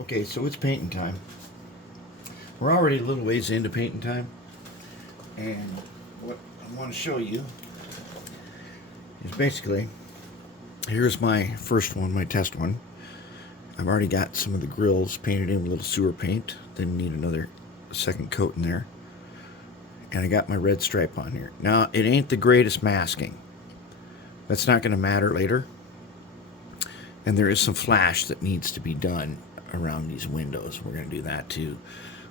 Okay, so it's painting time. We're already a little ways into painting time, and what I want to show you is basically, here's my first one, my test one. I've already got some of the grills painted in with a little sewer paint. Didn't need another second coat in there. And I got my red stripe on here. Now, it ain't the greatest masking. That's not going to matter later. And there is some flash that needs to be done around these windows. We're going to do that too.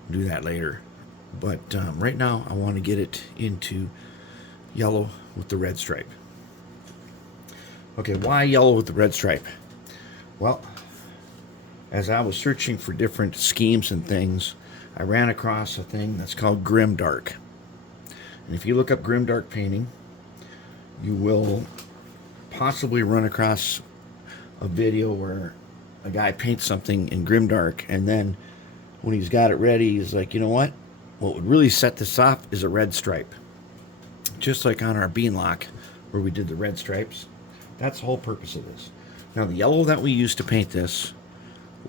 We'll do that later. But right now, I want to get it into yellow with the red stripe. Okay, why yellow with the red stripe? Well, as I was searching for different schemes and things, I ran across a thing that's called grimdark. And if you look up grimdark painting, you will possibly run across a video where a guy paints something in grimdark, and then when he's got it ready, he's like, you know what would really set this off is a red stripe. Just like on our beanlock where we did the red stripes. That's the whole purpose of this. Now, the yellow that we used to paint this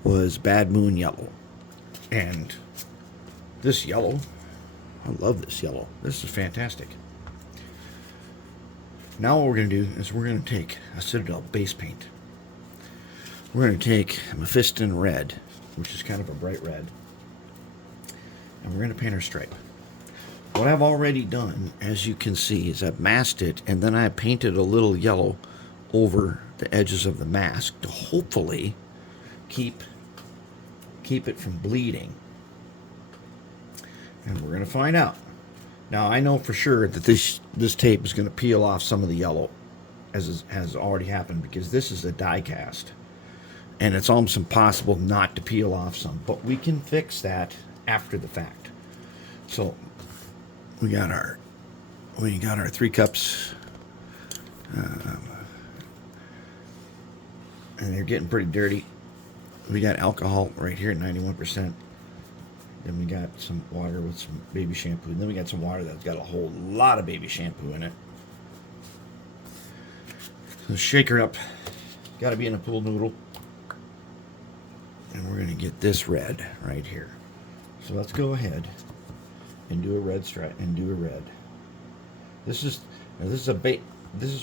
was Bad Moon yellow. And this yellow, I love this yellow. This is fantastic. Now what we're going to do is we're going to take a Citadel base paint. We're going to take Mephiston red, which is kind of a bright red, and we're going to paint our stripe. What I've already done, as you can see, is I've masked it, and then I painted a little yellow over the edges of the mask to hopefully keep it from bleeding. And we're going to find out. Now, I know for sure that this tape is going to peel off some of the yellow, as has already happened, because this is a die cast. And it's almost impossible not to peel off some. But we can fix that after the fact. So, we got our 3 cups. And they're getting pretty dirty. We got alcohol right here at 91%. Then we got some water with some baby shampoo. And then we got some water that's got a whole lot of baby shampoo in it. So shake her up. Got to be in a pool noodle. And we're going to get this red right here. So let's go ahead and do a red stripe and do a red. This is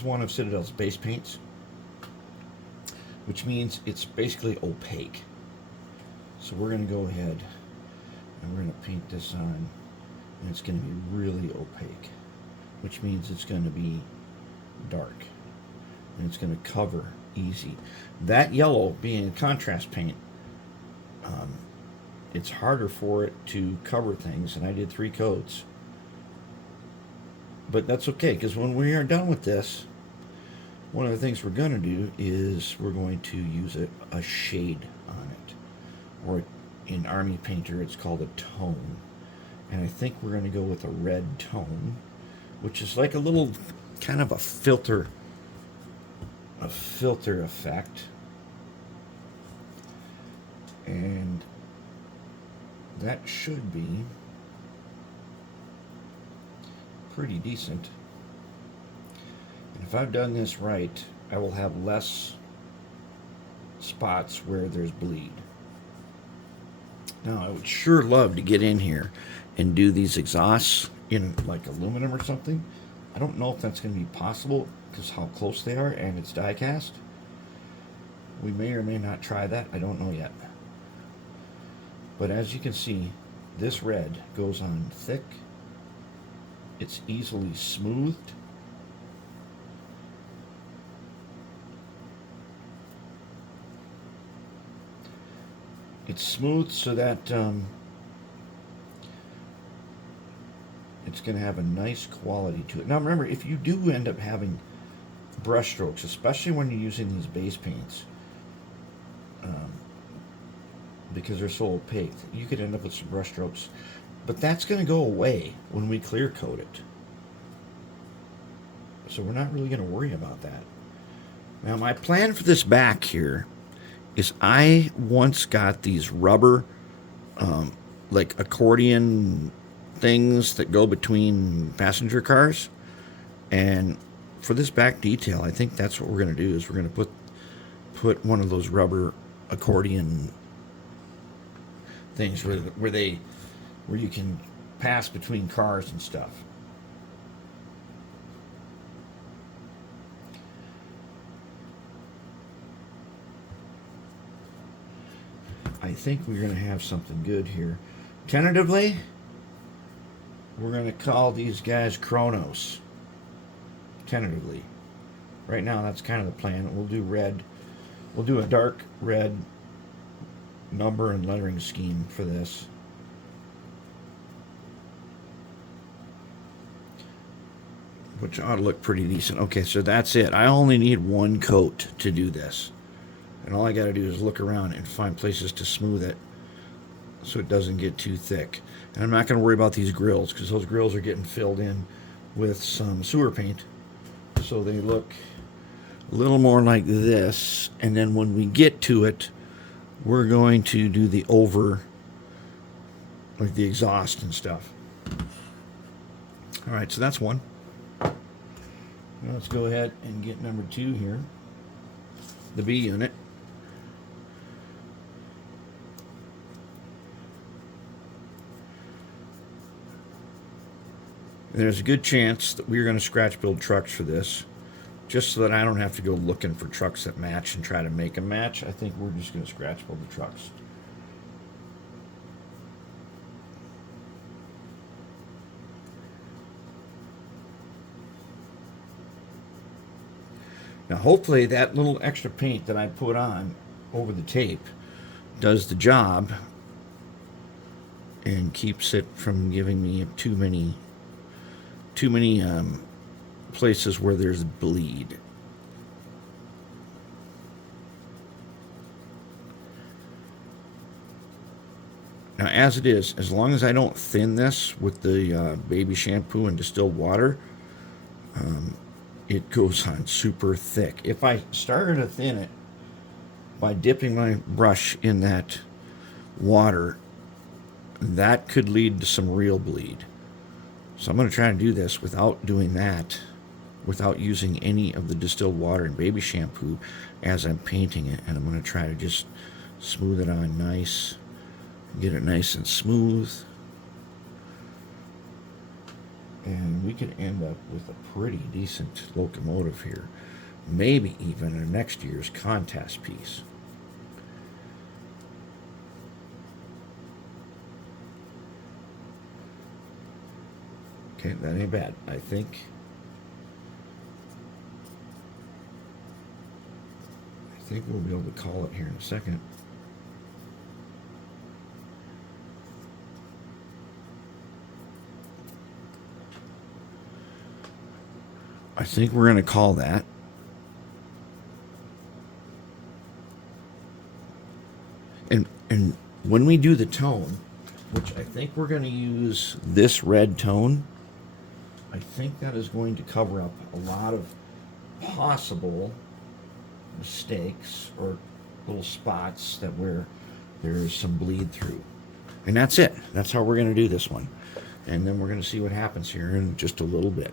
one of Citadel's base paints, which means it's basically opaque. So we're going to go ahead and we're going to paint this on, and it's going to be really opaque, which means it's going to be dark, and it's going to cover easy. That yellow being a contrast paint, it's harder for it to cover things, and I did 3 coats. But that's okay, because when we are done with this, one of the things we're going to do is we're going to use a shade on it. Or in Army Painter, it's called a tone. And I think we're going to go with a red tone, which is like a little kind of a filter effect. And that should be pretty decent. And if I've done this right, I will have less spots where there's bleed. Now, I would sure love to get in here and do these exhausts in like aluminum or something. I don't know if that's going to be possible because how close they are, and it's die cast. We may or may not try that. I don't know yet. But as you can see, this red goes on thick. It's easily smoothed. It's smooth so that it's going to have a nice quality to it. Now remember, if you do end up having brush strokes, especially when you're using these base paints, because they're so opaque, you could end up with some brush strokes. But that's going to go away when we clear coat it. So we're not really going to worry about that. Now my plan for this back here is I once got these rubber like accordion things that go between passenger cars, and for this back detail I think that's what we're going to do is we're going to put one of those rubber accordion things where you can pass between cars and stuff. I think we're going to have something good here. Tentatively, we're going to call these guys Chronos. Tentatively. Right now, that's kind of the plan. We'll do red. We'll do a dark red number and lettering scheme for this. Which ought to look pretty decent. Okay, so that's it. I only need one coat to do this. And all I got to do is look around and find places to smooth it so it doesn't get too thick. And I'm not going to worry about these grills because those grills are getting filled in with some sewer paint. So they look a little more like this. And then when we get to it, we're going to do the over, like the exhaust and stuff. All right, so that's one. Now let's go ahead and get number 2 here. The B unit. There's a good chance that we're going to scratch build trucks for this, just so that I don't have to go looking for trucks that match and try to make them match. I think we're just going to scratch build the trucks. Now hopefully that little extra paint that I put on over the tape does the job and keeps it from giving me too many places where there's bleed. Now, as it is, as long as I don't thin this with the baby shampoo and distilled water, it goes on super thick. If I started to thin it by dipping my brush in that water, that could lead to some real bleed. So I'm going to try to do this without doing that, without using any of the distilled water and baby shampoo as I'm painting it. And I'm going to try to just smooth it on nice, get it nice and smooth. And we could end up with a pretty decent locomotive here. Maybe even a next year's contest piece. Okay, that ain't bad. I think we'll be able to call it here in a second. I think we're going to call that. And when we do the tone, which I think we're going to use this red tone, I think that is going to cover up a lot of possible mistakes or little spots that where there's some bleed through. And that's it. That's how we're going to do this one. And then we're going to see what happens here in just a little bit.